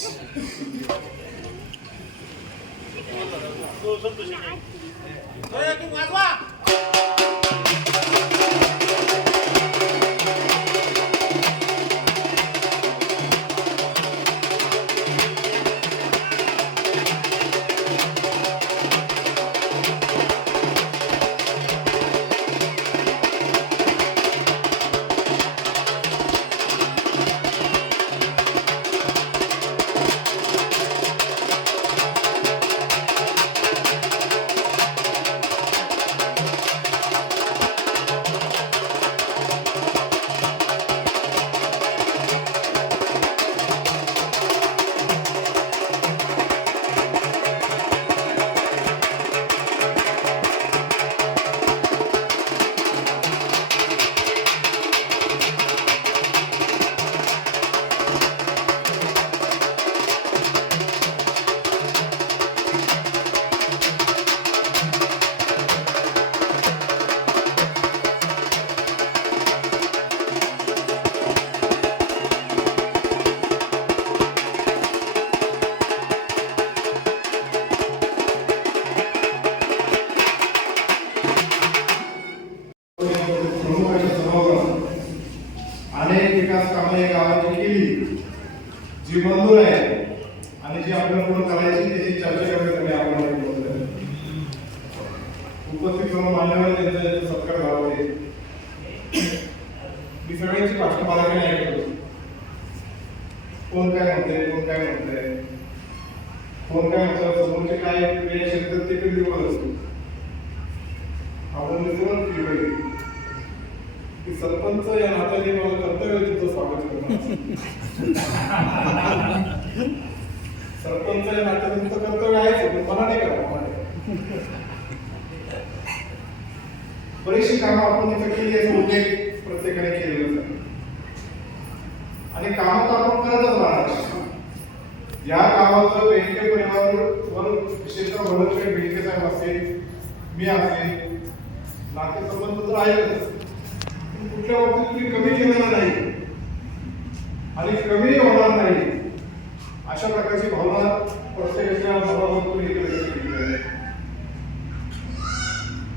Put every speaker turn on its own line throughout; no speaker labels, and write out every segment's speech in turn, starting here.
だからずっとち。उपस्थित सर्व मान्यवर त्यांचा सत्कार झाला मी सगळ्यांची भाषण मराठीने ऐकतो कोण काय म्हणतंय कोण काय म्हणतंय? कोण काय म्हणतं समोरचे काय वेळ शब्द ते कधी बोलत असतो आपण मित्रांनो केली की सरपंच या नात्याने मला कर्तव्य आहे तुमचं स्वागत करणं सरपंच या नात्याने तुमचं कर्तव्य आहे बरीचशी कामं आपण इथं केली याचा उल्लेख प्रत्येकाने केलेला आणि कामं तर आपण करतच राहणार या कामाचं बँके परिवार विशेषतः वरदक्षिण बँके साहेब असेल मी असेल नातेसंबंध तर आहेतच. पण कुठल्या बाबतीत तुम्ही कमी केलेलं नाही. आणि कमी होणार नाही. अशा प्रकारची भावना प्रत्येकाच्या मनातून इथे व्यक्त केली आहे.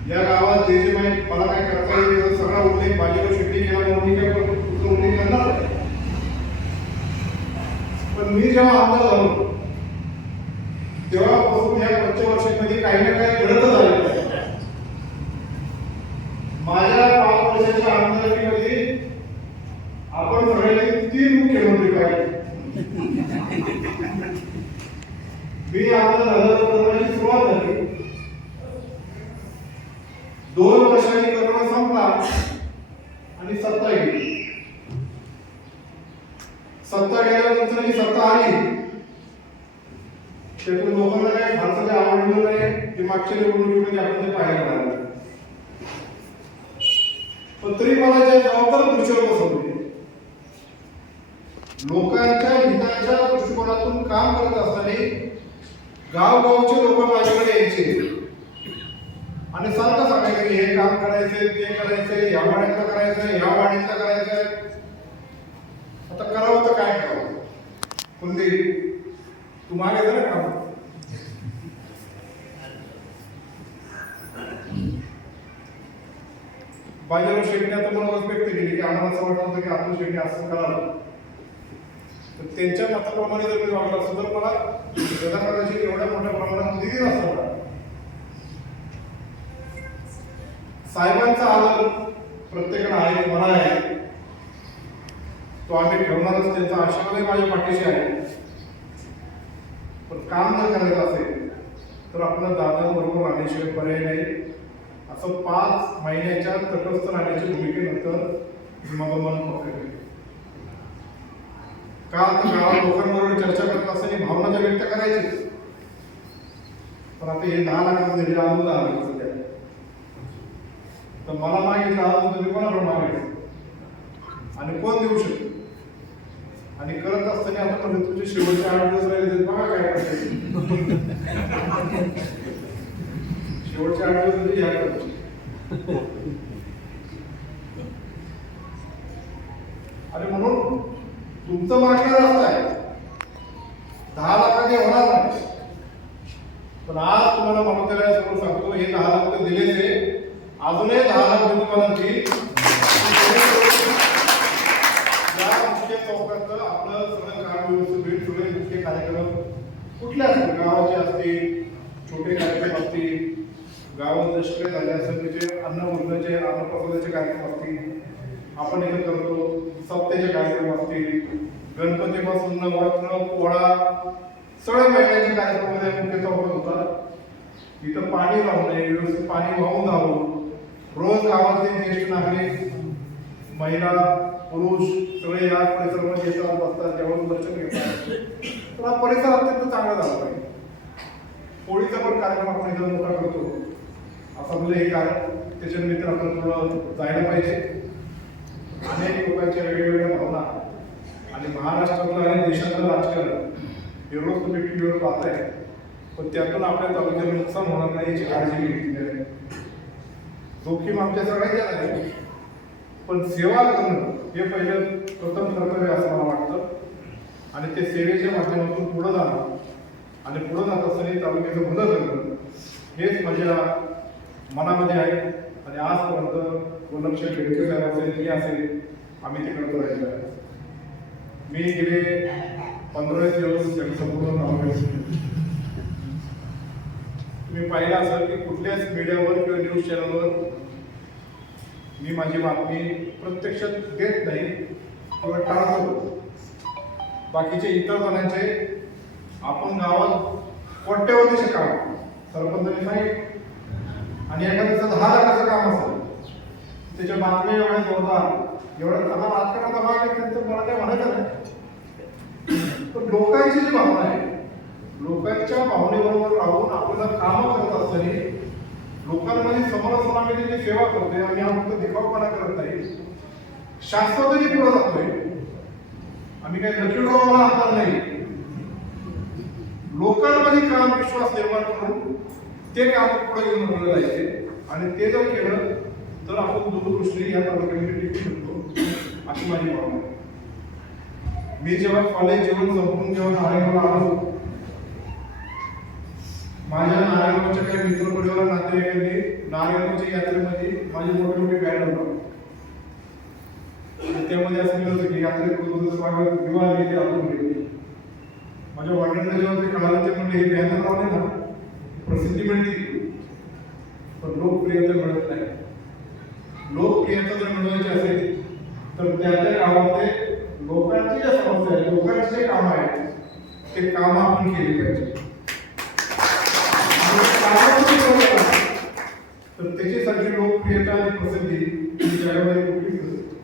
या गावात जे जे माहिती मला काय करता येईल सगळा उल्लेख माझ्यावर शेट्टी केला म्हणून मी काय पण उल्लेख करणार पण मी जेव्हा आमदार झालो तेव्हापासून या पंचवर्षामध्ये काही ना काही घडतच आलेलं आहे. माझ्या पाच वर्षाच्या आमदारकीमध्ये आपण सगळ्यांनी तीन मुख्यमंत्री पाहिजे मी आमदार झाल्यानंतर सुरुवात झाली. दोन वर्षांनी करोना संपला आणि सत्ता गेली. सत्ता गेल्यानंतर ही सत्ता आली. त्यातून लोकांना काय भारताला आवडलं नाही ते मागच्या निवडणुकीमध्ये आपण ते पाहायला मिळालं. पण तरी मला ज्या जबाबदार खुर्चीवर बसवले लोकांच्या हिताच्या दृष्टिकोनातून काम करत असताना गावगावचे लोक माझ्याकडे यायचे. आणि सारखं सांगायचं की हे काम करायचंय ते करायचंय या वाडीतलं करायचंय या वाडीतलं करायचंय आता करावं तर काय करावं? कुलदीप तू मागे जा काम बाजीराव शेट्टी आता मला व्यक्त केली की आम्हाला असं वाटत होतं की आपण शेट्टी असं करावं. तर त्यांच्या मताप्रमाणे जर मी वागला असतो तर मला जगाप्रकारची एवढ्या मोठ्या प्रमाणात निधी नसता साहेबांचा आदर प्रत्येकाला आहे मला आहे. तो आम्ही ठेवणारच त्यांचा आशीर्वादही माझ्या पाठीशी आहे. पण काम जर करायचं असेल तर आपलं दादांबरोबर राहण्याशिवाय पर्याय नाही. असं पाच महिन्याच्या तटस्थ राहण्याच्या भूमिकेनंतर माझं मन पकडलं का तर गावात लोकांबरोबर चर्चा करत असताना भावना ज्या व्यक्त करायची? पण आता हे दहा लाखाचं दिलेलं अनुदान आलं तर मला मागितलं अजून तुम्ही कोणाकडे मागायचं आणि कोण देऊ शकतो आणि करत असताना आता म्हणजे तुझे शेवटचे आठ दिवस राहिले बघा काय करते शेवटचे आठ दिवस म्हणजे ह्या करतो आणि म्हणून तुमचं मागणार असं आहे दहा लाखाने होणार नाही पण आज तुम्हाला महाविद्यालयासमोर सांगतो हे दहा लाख तर दिलेच आहे अजूनही दहा लाख मी तुम्हाला देईल या चौकातलं आपलं सगळं काम व्यवस्थित होईल सगळे मुख्य कार्यक्रम कुठले असतील? गावाचे असतील छोटे कार्यक्रम असतील गावात दशके झाले असेल त्याचे अन्न उरण्याचे अन्नप्रसादाचे कार्यक्रम असतील आपण हे करतो. सप्त्याचे कार्यक्रम असतील गणपतीपासून नवरात्र पोळा सगळ्या महिन्याचे कार्यक्रमामध्ये मुख्य चौकात होतात. इथं पाणी राहू नये व्यवस्थित पाणी वाहून जावं रोज गावातले ज्येष्ठ नागरिक महिला पुरुष सगळे या परिसरामध्ये येतात बसतात जेवण दर्शन घेतात. तर हा परिसर अत्यंत चांगला झाला पाहिजे. होळीचा पण कार्यक्रम आपण इथं मोठा करतो. असं म्हणजे हे कारण त्याच्या मित्र आपण थोडं जायला पाहिजे. अनेक लोकांच्या वेगवेगळ्या भावना. आणि महाराष्ट्रातलं आणि देशातलं राजकारण हे रोज तुम्ही टीव्हीवर पाहताय. पण त्यातून आपल्या तालुक्याला नुकसान होणार नाही याची काळजी घेतली आहे जोखीम आमच्या सगळ्यांच्या आहे. पण सेवा करणं हे पहिलं प्रथम कर्तव्य असं मला वाटतं. आणि ते सेवेच्या माध्यमातून पुढं जाणं आणि पुढं जात असताना तालुक्याचं भलं करणं हेच माझ्या मनामध्ये आहे. आणि आजपर्यंत वल्लभ शेठ साहेब असेल मी असेल आम्ही ते करतो राहिलो आहे. मी गेले पंधरा दिवस त्याचं संपूर्ण तालुक्यात तुम्ही पाहिलं असाल की कुठल्याच मीडियावर किंवा न्यूज चॅनलवर मी माझी बातमी प्रत्यक्षात देत नाही किंवा टाळतो. बाकीचे इतर जणांचे आपण गावात कोट्यवधीचे काम सरपंचाने सांगितलं. आणि एखाद्याचं दहा लाखाचं काम असेल त्याच्या बातम्या एवढ्या जोरदार एवढ्या त्यांना राजकारणाचा भाग आहे त्यांचं मला काही म्हणायचं नाही. पण लोकांची जी भावना आहे लोकांच्या भावनेबरोबर राहून आपल्याला कामं करत असताना लोकांमध्ये समरसम आम्ही त्याची सेवा करतोय आम्ही हा फक्त दिखावपणा करत नाही. शास्त्रातही पुढे जातोय. आम्ही काही लकी ड्रॉला आणणार नाही. लोकांमध्ये काम विश्वास निर्माण करून ते काम पुढे घेऊन बोललं जायचे आणि ते जर केलं तर आपण दूरदृष्टी या तालुक्यामध्ये टिकू शकतो अशी माझी भावना मी जेव्हा कॉलेज जेवण संपून जेव्हा नारायणगावला आलो माझ्या नारायणगावच्या काही मित्र परिवार नातेवाईकांनी नारायणगावच्या यात्रेमध्ये माझी मोठी मोठी बॅनर लावली आणि त्यामध्ये असं केलं होतं की यात्रेत स्वागत विवाह गेले आपण गेले माझ्या वडिलांना जेव्हा ते कळालं ते म्हणले हे बॅनर लावले ना प्रसिद्धी मिळते. पण लोकप्रियता मिळत नाही. लोकप्रियता जर मिळवायची असेल तर त्या त्या गावामध्ये लोकांची ज्या समस्या आहेत लोकांची जे कामं आहेत ते कामं आपण केली पाहिजे आणि ते कामं जर केली पाहिजे, तर त्याच्यासाठी लोकप्रियता आणि प्रसिद्धी ही जगामध्ये कुठलीच नसते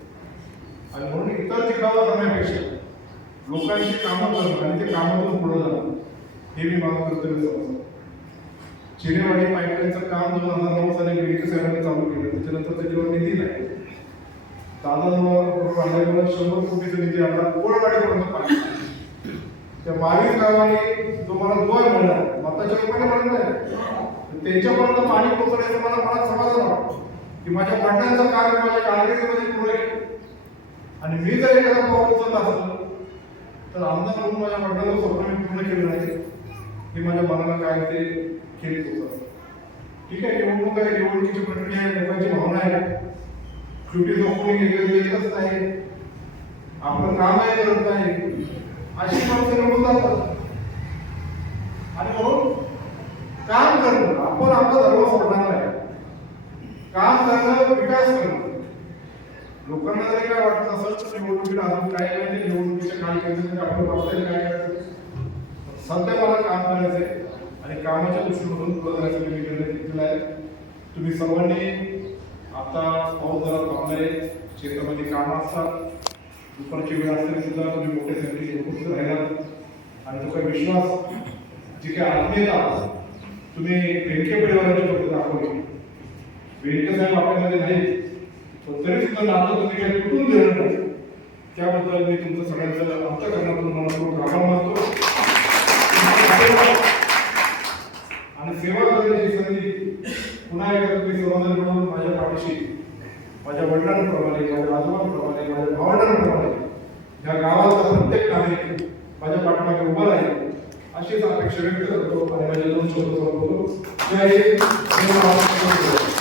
आणि म्हणून इतर ठिकाणा करण्यापेक्षा लोकांची कामं करणं आणि ते कामातून पुढे जाणं हे मी माझं कर्तव्य समजतो चिरेवाडी पाईपलाईनचं काम दोन हजार नऊ साली बेडके साहेबांनी चालू केलं त्याच्यानंतर त्याच्यावर निधी नाही दादा शंभर कोटीचा निधी आला कोळवाडीपर्यंत पाणी त्या बावीस गावांनी तुम्हाला दोन मिळणार मताच्या रूपाने म्हणत नाही त्यांच्यापर्यंत पाणी पोहोचण्याचं मला मनात समाधान वाटतं. की माझ्या वडिलांचं कार्य माझ्या कारकिर्दीमध्ये पुढे आणि मी जर एखादा पाऊल उचलत असलो तर आमदार म्हणून माझ्या वडिलांचं स्वप्न मी पूर्ण केलं नाही. हे माझ्या मनाला काय ते खेळत होतं. ठीक आहे निवडणूक आहे निवडणुकीची प्रक्रिया आहे लोकांची भावना आहे. शेवटी झोपून कोणी येतच नाही. आपलं काम आहे करत नाही. अशी माणसं निवडून जातात. आणि म्हणून काम करणं आपण आपला धर्म सोडणार नाही. काम करणं विकास करणं. लोकांना जरी काय वाटत असेल तर निवडणुकीला अजून काय नाही ते निवडणुकीच्या काळ केंद्रात आपण बघताय काय करायचं? सध्या मला काम करायचंय आणि कामाच्या दृष्टीमधून पुढे जायचं मी निर्णय घेतलेला आहे. तुम्ही सर्वांनी आता पाऊस जरा थांबलाय शेतामध्ये काम असतात. दुपारची वेळ असताना सुद्धा तुम्ही मोठ्या संख्येने उपस्थित राहिलात. आणि तो काही विश्वास जी काही आत्मीयता तुम्ही बेडके परिवाराची फक्त दाखवली. बेडके साहेब आपल्यामध्ये नाही पण तरी सुद्धा नातं तुम्ही काही तुटून देणार नाही. त्याबद्दल मी तुमचं सगळ्यांचं अंतकरणातून मनपूर्वक आभार मानतो. आणि सेवा करण्याची संधी पुन्हा एकदा तुम्ही समाधान म्हणून माझ्या पाठीशी माझ्या वडिलांप्रमाणे माझ्या आजोबांप्रमाणे माझ्या भावंडांप्रमाणे या गावाचा प्रत्येक नागरिक माझ्या पाठीमागे उभा राहील
अपेक्षा व्यक्त करतो. आणि माझ्या दोन शब्द बोलतो जय हिंद.